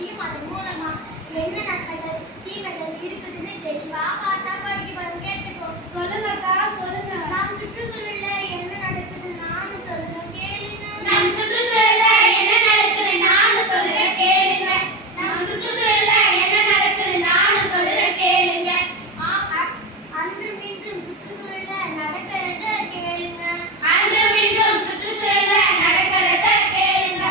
பத்தியும் அதன் மூலமா என்ன நன்மைகள் தீமைகள் இருக்குதுன்னு தெளிவா பாட்டா படிக்கப்படும். கேட்டுக்கோ. சொல்லுங்கக்கா சொல்லுங்க. நாம் சுற்றுச்சூழல்ல என்ன நடக்குது நானும் சொல்றேன் கேளுங்க. நம் சுற்றுச்சூழல்ல என்ன நடக்குது நானும் சொல்றேன் கேளுங்க. நம் சுற்றுச்சூழல்ல என்ன நடக்குது நானும் சொல்றேன் கேளுங்க. அன்றும் இன்றும் சுற்றுச்சூழல்ல நடக்கிறத கேளுங்க. அன்றும் இன்றும் சுற்றுச்சூழல்ல நடக்கிறத கேளுங்க.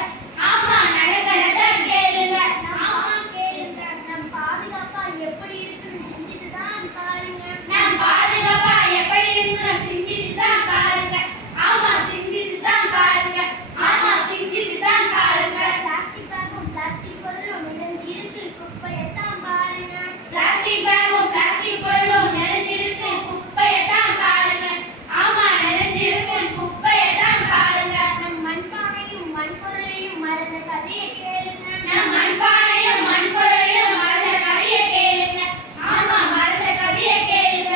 ஆமா நடக்கிறத கேளுங்க. ஆமா கேளுங்க. நம் பாதுகாப்பா எப்படி இருக்குன்னு சிந்தித்து தான் பாருங்க. நம் பாதுகாப்பா எப்படி இருக்குன்னு சிந்தித்து தான் பாருங்க. ஆமா சிந்தித்து தான் பாருங்க. ஆமா சிந்தித்து தான் பாருங்க. பிளாஸ்டிக் பேக்கும் பிளாஸ்டிக் பொருளும் நிறைஞ்சு இருக்கு குப்பையத்தான் பாருங்க. பிளாஸ்டிக் பேக்கும் பிளாஸ்டிக் பொருளும் நிறைஞ்சிருக்கு குப்பையத்தான் பாருங்க. ஆமா நிறைஞ்சிருக்கு குப்பையத்தான் பாருங்க. நம் மண்பானையும் மண்பொருளையும் மறந்த கதையை கேளுங்க. நம் மண்பானையும் மண்பொருளையும் மறந்த கதையை கேளுங்க. ஆமா மறந்த கதையை கேளுங்க.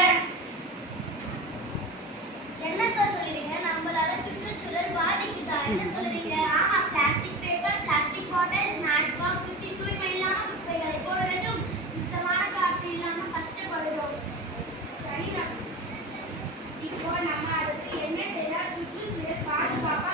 என்னக்கா சொல்லுறீங்க? நம்மளால சுற்றுச்சூழல் பாதிக்குதா? என்ன சொல்லுறீங்க? ஆமா plastic paper plastic bottle snacks box சுத்தி தூய்மை இல்லாம குப்பைகளை போட வேண்டும். சுத்தமான காற்று இல்லாம கஷ்டப்படுறோம். சரிங்க. இப்போ நம்ம அதுக்கு என்ன செய்யலாம்? சுற்றுச்சூழல் பாதுகாப்பா